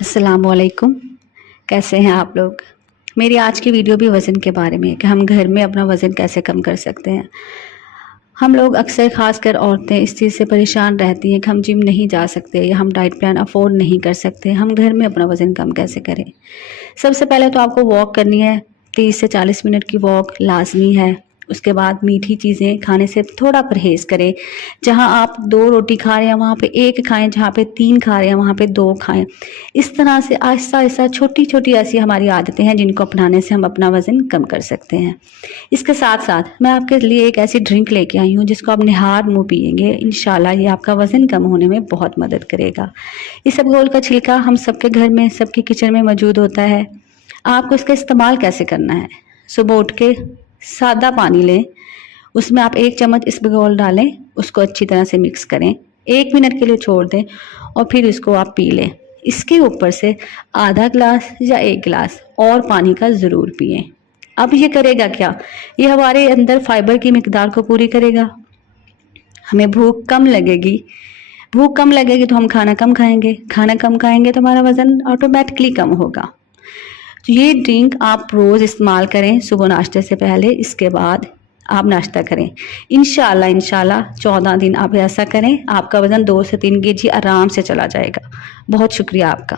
अस्सलामुअलैकुम। कैसे हैं आप लोग। मेरी आज की वीडियो भी वज़न के बारे में है कि हम घर में अपना वज़न कैसे कम कर सकते हैं। हम लोग अक्सर ख़ासकर औरतें इस चीज़ से परेशान रहती हैं कि हम जिम नहीं जा सकते या हम डाइट प्लान अफोर्ड नहीं कर सकते। हम घर में अपना वज़न कम कैसे करें। सबसे पहले तो आपको वॉक करनी है। 30 से 40 मिनट की वॉक लाजमी है। उसके बाद मीठी चीज़ें खाने से थोड़ा परहेज़ करें। जहाँ आप 2 रोटी खा रहे हैं वहाँ पे 1 खाएँ, जहाँ पे 3 खा रहे हैं वहाँ पे 2 खाएँ। इस तरह से आहिस्ता-आहिस्ता छोटी-छोटी ऐसी हमारी आदतें हैं जिनको अपनाने से हम अपना वज़न कम कर सकते हैं। इसके साथ-साथ मैं आपके लिए एक ऐसी ड्रिंक लेके आई हूँ जिसको आप निहार मुँह पिएँगे, इंशाल्लाह ये आपका वज़न कम होने में बहुत मदद करेगा। इसबगोल का छिलका हम सबके घर में, सबके किचन में मौजूद होता है। आपको इसका इस्तेमाल कैसे करना है? सुबह उठ के सादा पानी लें, उसमें आप 1 चम्मच इसबगोल डालें, उसको अच्छी तरह से मिक्स करें, 1 मिनट के लिए छोड़ दें और फिर इसको आप पी लें। इसके ऊपर से आधा ग्लास या 1 ग्लास और पानी का ज़रूर पिएँ। अब ये करेगा क्या? ये हमारे अंदर फाइबर की मिकदार को पूरी करेगा। हमें भूख कम लगेगी तो हम खाना कम खाएँगे तो हमारा वज़न ऑटोमैटिकली कम होगा। तो ये ड्रिंक आप रोज़ इस्तेमाल करें सुबह नाश्ते से पहले, इसके बाद आप नाश्ता करें। इंशाल्लाह 14 दिन आप ऐसा करें, आपका वज़न 2 से 3 केजी आराम से चला जाएगा। बहुत शुक्रिया आपका।